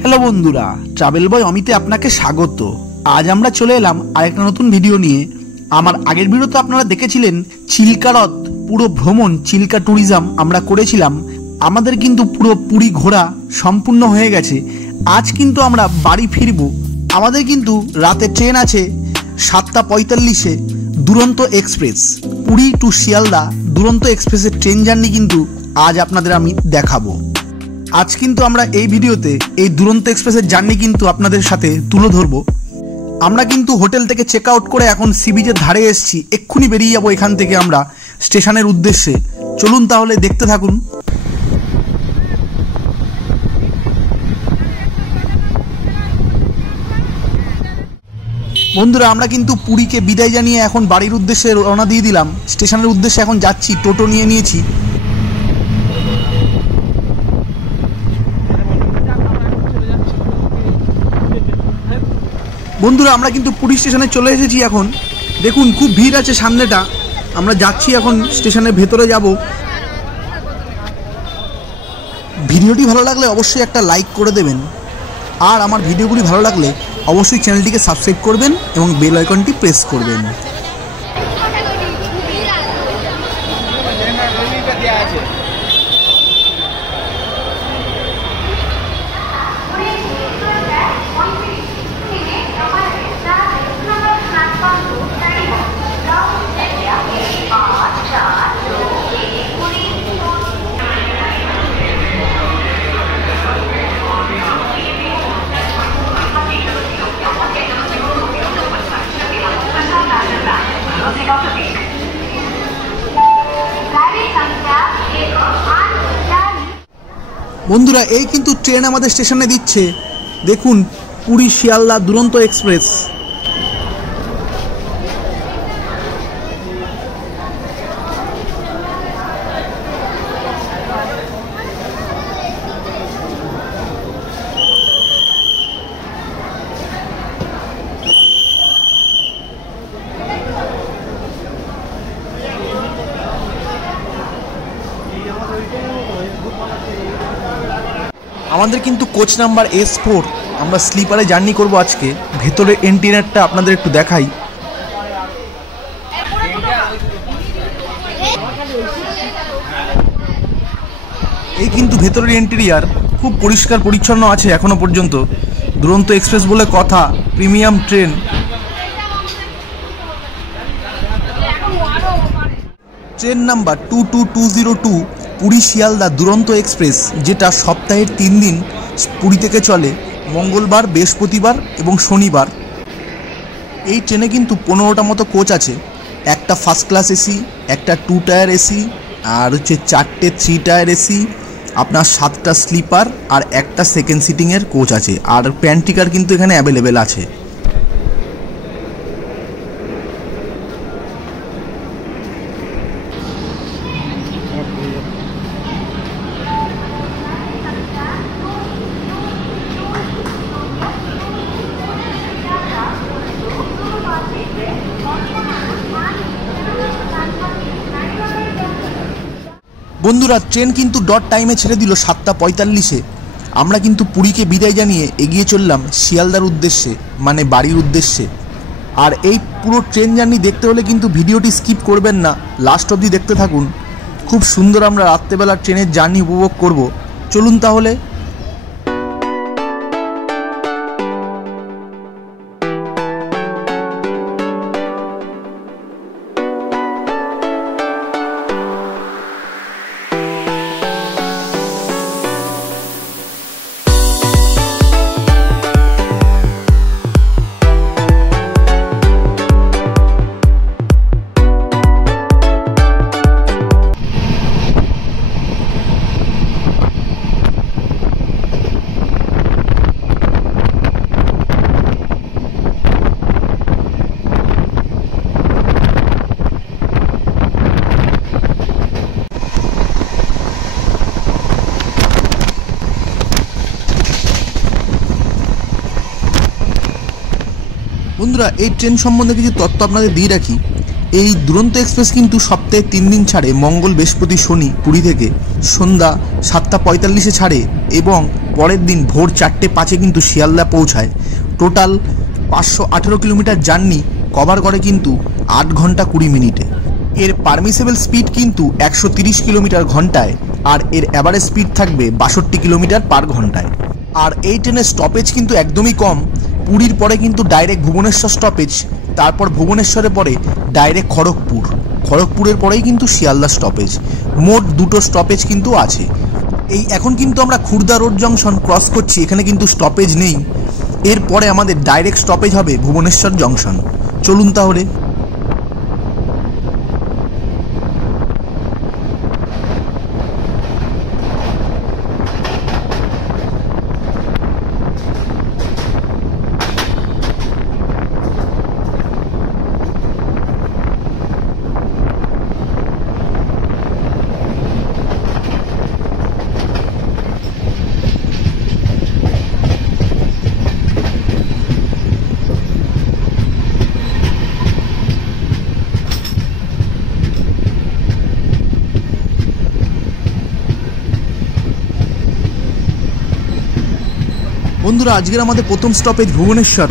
Hello বন্ধুরা, travel বয় অমিতে আপনাকে স্বাগত। আজ আমরা চলে এলাম আরেকটা নতুন ভিডিও নিয়ে। আমার আগের ভিডিওতে আপনারা দেখেছিলেন চিল্কা হ্রদ পুরো ভ্রমণ, চিল্কা ট্যুরিজম আমরা করেছিলাম। আমাদের কিন্তু পুরো পুরী ঘোরা সম্পূর্ণ হয়ে গেছে। আজ কিন্তু আমরা বাড়ি ফিরব। আমাদের কিন্তু রাতে ট্রেন আছে 7:45-এ দুরন্ত এক্সপ্রেস, পুরী টু শিয়ালদা দুরন্ত এক্সপ্রেসের ট্রেন জার্নি কিন্তু আজ আপনাদের আমি দেখাবো। আজ কিন্তু আমরা এই ভিডিওতে এই দুরন্ত এক্সপ্রেসের জার্নি কিন্তু আপনাদের সাথে তুলে ধরবো। আমরা কিন্তু হোটেল থেকে চেক আউট করে এখন সি বিচের ধারে এসেছি। এক্ষুনি বেরিয়ে যাবো এখান থেকে আমরা স্টেশনের উদ্দেশ্যে। চলুন তাহলে দেখতে থাকুন। বন্ধুরা, আমরা কিন্তু পুরীকে বিদায় জানিয়ে এখন বাড়ির উদ্দেশ্যে রওনা দিয়ে দিলাম। স্টেশনের উদ্দেশ্যে এখন যাচ্ছি, টোটো নিয়ে নিয়েছি। বন্ধুরা, আমরা কিন্তু পুরী স্টেশনে চলে এসেছি। এখন দেখুন খুব ভিড় আছে সামনেটা। আমরা যাচ্ছি এখন স্টেশনের ভেতরে যাব। ভিডিওটি ভালো লাগলে অবশ্যই একটা লাইক করে দেবেন, আর আমার ভিডিওগুলি ভালো লাগলে অবশ্যই চ্যানেলটিকে সাবস্ক্রাইব করবেন এবং বেল আইকনটি প্রেস করবেন। বন্ধুরা, এই কিন্তু ট্রেন আমাদের স্টেশনে দিচ্ছে। দেখুন, পুরী শিয়ালদা দুরন্ত এক্সপ্রেস। আমাদের কিন্তু কোচ নাম্বার S4। আমরা স্লিপারে জার্নি করব আজকে। ভেতরে ইন্টেরিয়রটা আপনাদের একটু দেখাই। এই কিন্তু ভেতরের ইন্টেরিয়র খুব পরিষ্কার পরিচ্ছন্ন আছে এখনো পর্যন্ত। দুরন্ত এক্সপ্রেস বলে কথা, premium train. Train number 22202 Puri Sealdah দুরন্ত এক্সপ্রেস, যেটা সপ্তাহের 3 দিন পুরী থেকে চলে, মঙ্গলবার, বৃহস্পতিবার এবং শনিবার। এই ট্রেনে কিন্তু 15টা মতো কোচ আছে। একটা ফার্স্ট ক্লাস এসি, একটা 2 টায়ার এসি, আর হচ্ছে 4টে 3 টায়ার এসি, আপনার 7টা স্লিপার আর একটা সেকেন্ড সিটিংয়ের কোচ আছে। আর প্যান্টিকার কিন্তু এখানে অ্যাভেলেবেল আছে। বন্ধুরা, ট্রেন কিন্তু ডট টাইমে ছেড়ে দিল 7:45-এ। আমরা কিন্তু পুরীকে বিদায় জানিয়ে এগিয়ে চললাম শিয়ালদার উদ্দেশ্যে, মানে বাড়ির উদ্দেশ্যে। আর এই পুরো ট্রেন জার্নি দেখতে হলে কিন্তু ভিডিওটি স্কিপ করবেন না, লাস্ট অবধি দেখতে থাকুন। খুব সুন্দর আমরা রাত্রেবেলা ট্রেনের জার্নি উপভোগ করব। চলুন তাহলে। বন্ধুরা, এই ট্রেন সম্বন্ধে কিছু তথ্য আপনাদের দিয়ে রাখি। এই দুরন্ত এক্সপ্রেস কিন্তু সপ্তাহে 3 দিন ছাড়ে, মঙ্গল, বৃহস্পতি, শনি পুরী থেকে সন্ধ্যা 7:45 ছাড়ে এবং পরের দিন ভোর 4:05 কিন্তু শিয়ালদা পৌঁছায়। টোটাল 518 কিলোমিটার জার্নি কভার করে কিন্তু 8 ঘন্টা 20 মিনিটে। এর পারমিসেবল স্পিড কিন্তু 130 কিলোমিটার ঘন্টায়, আর এর অ্যাভারেজ স্পিড থাকবে 62 কিলোমিটার পার ঘন্টায়। আর এই ট্রেনের স্টপেজ কিন্তু একদমই কম। পুরীর পরে কিন্তু ডাইরেক্ট ভুবনেশ্বর স্টপেজ, তারপর ভুবনেশ্বরের পরে ডাইরেক্ট খড়গপুর, খড়গপুরের পরেই কিন্তু শিয়ালদা স্টপেজ। মোট 2টো স্টপেজ কিন্তু আছে। এই এখন কিন্তু আমরা খুর্দা রোড জংশন ক্রস করছি, এখানে কিন্তু স্টপেজ নেই। এরপরে আমাদের ডাইরেক্ট স্টপেজ হবে ভুবনেশ্বর জংশন। চলুন তাহলে। বন্ধুরা, আজকের আমাদের প্রথম স্টপেজ ভুবনেশ্বর।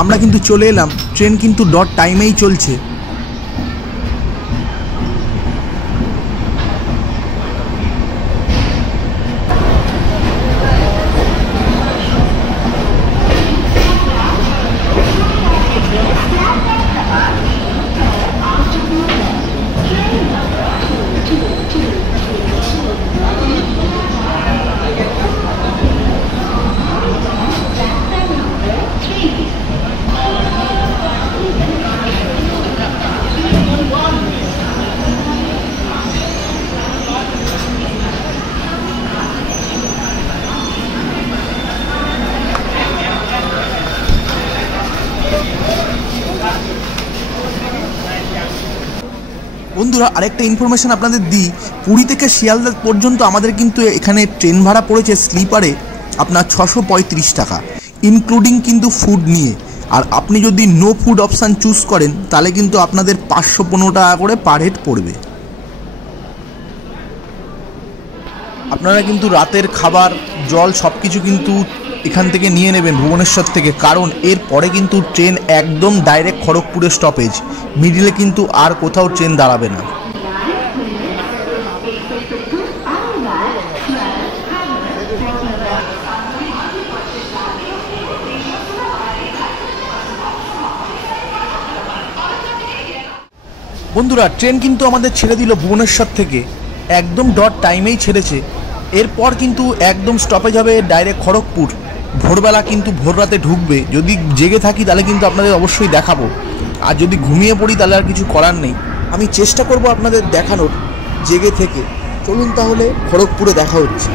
আমরা কিন্তু চলে এলাম, ট্রেন কিন্তু ডট টাইমেই চলছে। বন্ধুরা, আরেকটা ইনফরমেশন আপনাদের দিই, পুরী থেকে শিয়ালদা পর্যন্ত আমাদের কিন্তু এখানে ট্রেন ভাড়া পড়েছে স্লিপারে আপনার 635 টাকা, ইনক্লুডিং কিন্তু ফুড নিয়ে। আর আপনি যদি নো ফুড অপশান চুজ করেন তাহলে কিন্তু আপনাদের 515 টাকা করে পার হেড পড়বে। আপনারা কিন্তু রাতের খাবার, জল সব কিছু কিন্তু এখান থেকে নিয়ে নেবেন ভুবনেশ্বর থেকে, কারণ এর পরে কিন্তু ট্রেন একদম ডাইরেক্ট খড়গপুরের স্টপেজ, মিডিলে কিন্তু আর কোথাও ট্রেন দাঁড়াবে না। বন্ধুরা, ট্রেন কিন্তু আমাদের ছেড়ে দিল ভুবনেশ্বর থেকে, একদম ডট টাইমেই ছেড়েছে। এরপর কিন্তু একদম স্টপেজ হবে ডাইরেক্ট খড়গপুর। ভোরবেলা কিন্তু ভোর রাতে ঢুকবে। যদি জেগে থাকি তাহলে কিন্তু আপনাদের অবশ্যই দেখাবো, আর যদি ঘুমিয়ে পড়ি তাহলে আর কিছু করার নেই। আমি চেষ্টা করব আপনাদের দেখানোর জেগে থেকে। চলুন তাহলে, খড়গপুরে দেখা হচ্ছে।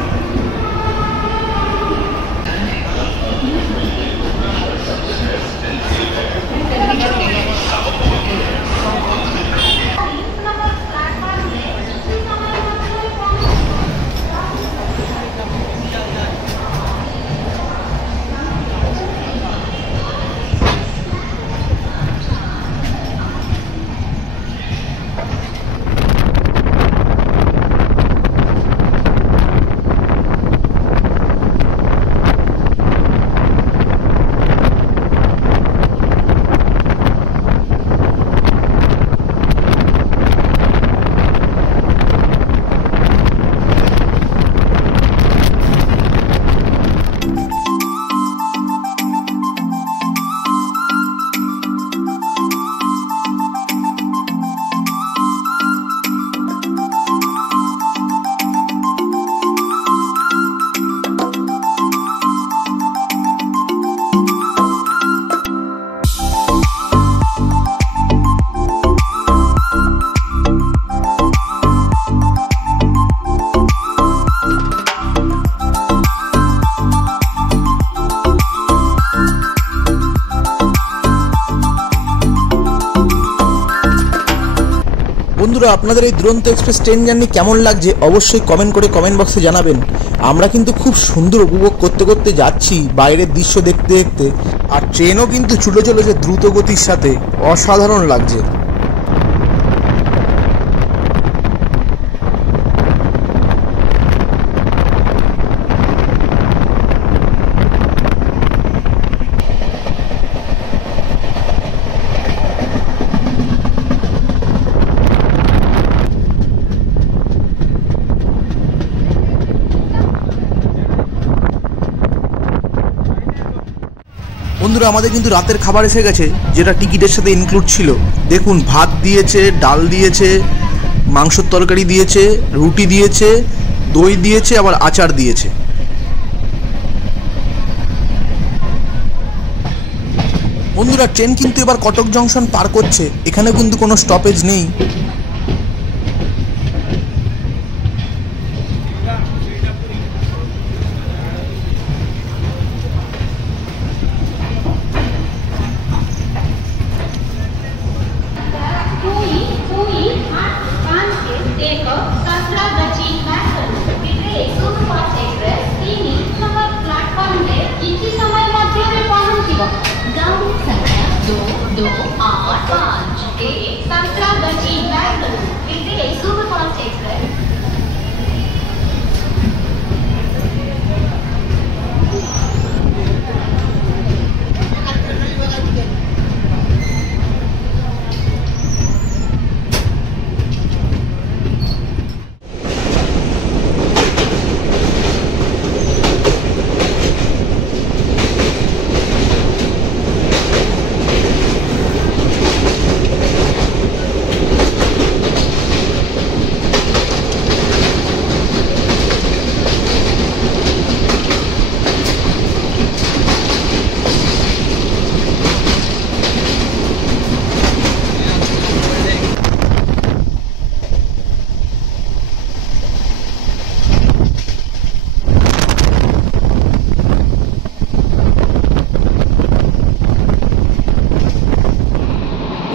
বন্ধুরা, আপনাদের এই দুরন্ত এক্সপ্রেস ট্রেন জার্নি কেমন লাগছে অবশ্যই কমেন্ট করে কমেন্ট বক্সে জানাবেন। আমরা কিন্তু খুব সুন্দর উপভোগ করতে করতে যাচ্ছি বাইরের দৃশ্য দেখতে দেখতে, আর ট্রেনও কিন্তু ছুটে চলেছে দ্রুত গতির সাথে, অসাধারণ লাগছে। বন্ধুরা আমাদের কিন্তু রাতের খাবার এসে গেছে, যেটা টিকিটের সাথে ইনক্লুড ছিল। দেখুন ভাত দিয়েছে, ডাল দিয়েছে, মাংসের তরকারি দিয়েছে, রুটি দিয়েছে, দই দিয়েছে, আবার আচার দিয়েছে। বন্ধুরা ট্রেন কিন্তু এবার কটক জংশন পার করছে, এখানে কিন্তু কোনো স্টপেজ নেই।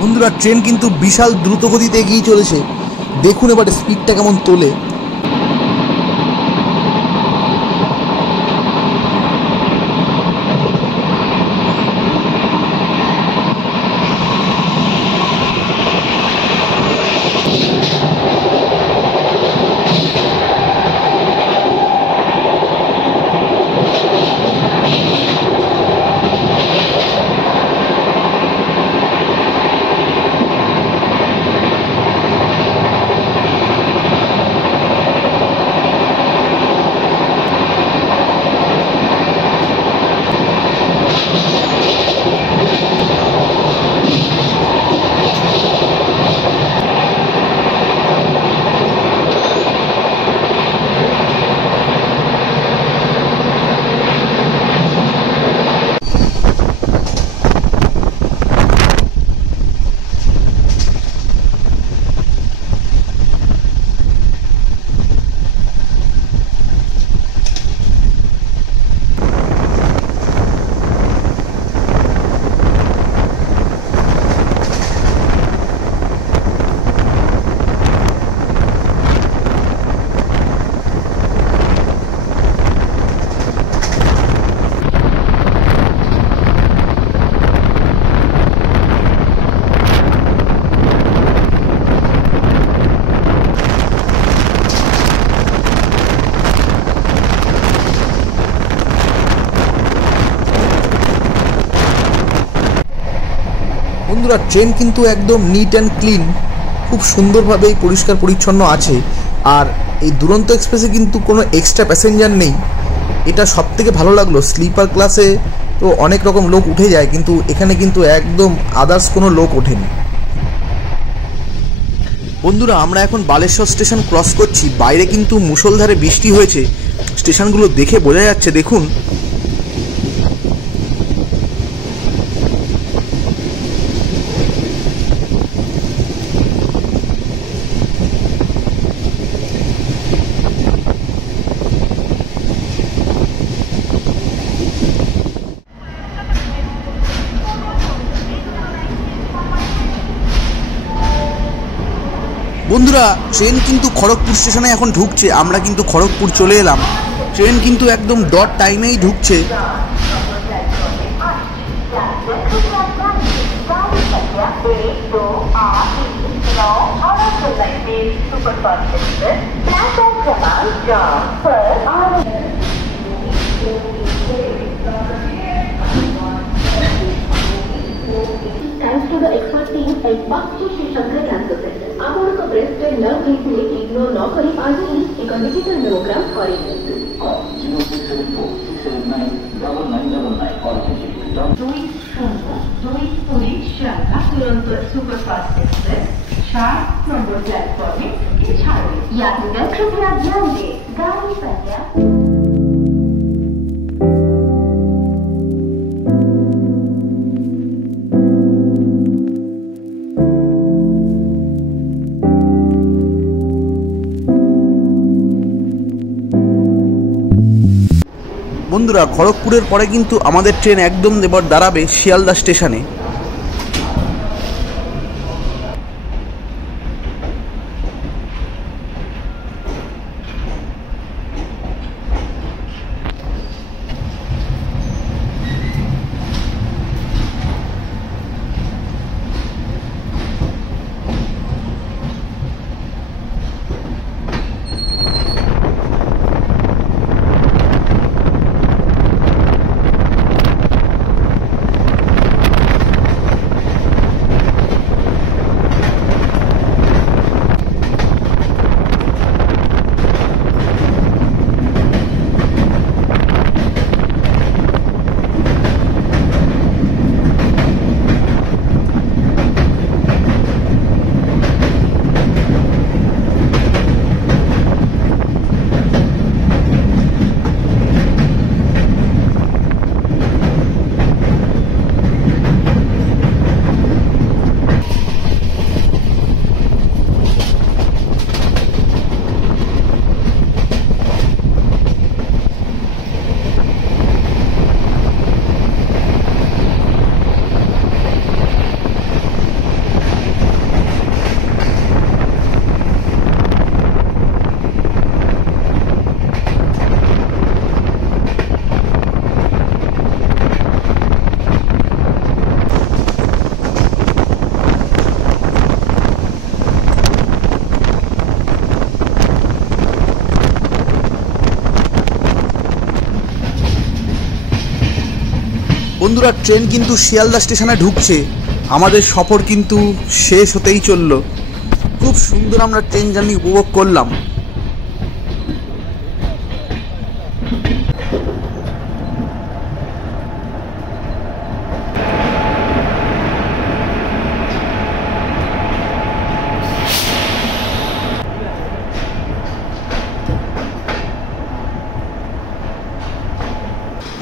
বন্ধুরা ট্রেন কিন্তু বিশাল দ্রুত গতিতে এগিয়ে চলেছে, দেখুন এবার স্পিডটা কেমন তোলে। বন্ধুরা ট্রেন কিন্তু একদম নিট অ্যান্ড ক্লিন, খুব সুন্দরভাবেই পরিষ্কার পরিচ্ছন্ন আছে। আর এই দুরন্ত এক্সপ্রেসে কিন্তু কোনো এক্সট্রা প্যাসেঞ্জার নেই, এটা সব থেকে ভালো লাগলো। স্লিপার ক্লাসে তো অনেক রকম লোক উঠে যায়, কিন্তু এখানে কিন্তু একদম আদার্স কোনো লোক ওঠেনি। বন্ধুরা আমরা এখন বালেশ্বর স্টেশন ক্রস করছি, বাইরে কিন্তু মুষলধারে বৃষ্টি হয়েছে, স্টেশনগুলো দেখে বোঝা যাচ্ছে। দেখুন বন্ধুরা ট্রেন কিন্তু খড়গপুর স্টেশনে এখন ঢুকছে, আমরা কিন্তু খড়গপুর চলে এলাম। ট্রেন কিন্তু একদম ডট টাইমেই ঢুকছে। Thanks to the expert team at Bakshi Shri Shankar Cancer Center. आपको ब्रेस्ट पे नर्व इजीली इग्नोर न करें, आज ही एक डिजिटल मेमोग्राम करें। 0674 679 9999 और stop 20 পুরী শিয়ালদা দুরন্ত সুপারফাস্ট एक्सप्रेस 4 নম্বর प्लेटफॉर्म में ছাড়বে। यात्रीगण कृपया ध्यान दें, गाड़ी संख्या বন্ধুরা, খড়গপুরের পরে কিন্তু আমাদের ট্রেন একদম এবার দাঁড়াবে শিয়ালদা স্টেশনে। বন্ধুরা, ট্রেন কিন্তু শিয়ালদা স্টেশনে ঢুকছে। আমাদের সফর কিন্তু শেষ হতেই চলল। খুব সুন্দর আমরা ট্রেন জার্নি উপভোগ করলাম।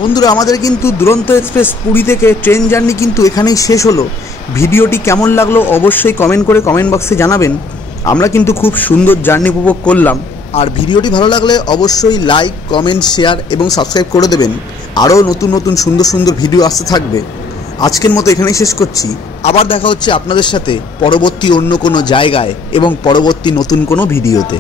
বন্ধুরা, আমাদের কিন্তু দুরন্ত এক্সপ্রেস পুরী থেকে ট্রেন জার্নি কিন্তু এখানেই শেষ হলো। ভিডিওটি কেমন লাগলো অবশ্যই কমেন্ট করে কমেন্ট বক্সে জানাবেন। আমরা কিন্তু খুব সুন্দর জার্নি উপভোগ করলাম। আর ভিডিওটি ভালো লাগলে অবশ্যই লাইক, কমেন্ট, শেয়ার এবং সাবস্ক্রাইব করে দেবেন। আরও নতুন নতুন সুন্দর সুন্দর ভিডিও আসতে থাকবে। আজকের মতো এখানেই শেষ করছি। আবার দেখা হচ্ছে আপনাদের সাথে পরবর্তী অন্য কোনো জায়গায় এবং পরবর্তী নতুন কোনো ভিডিওতে।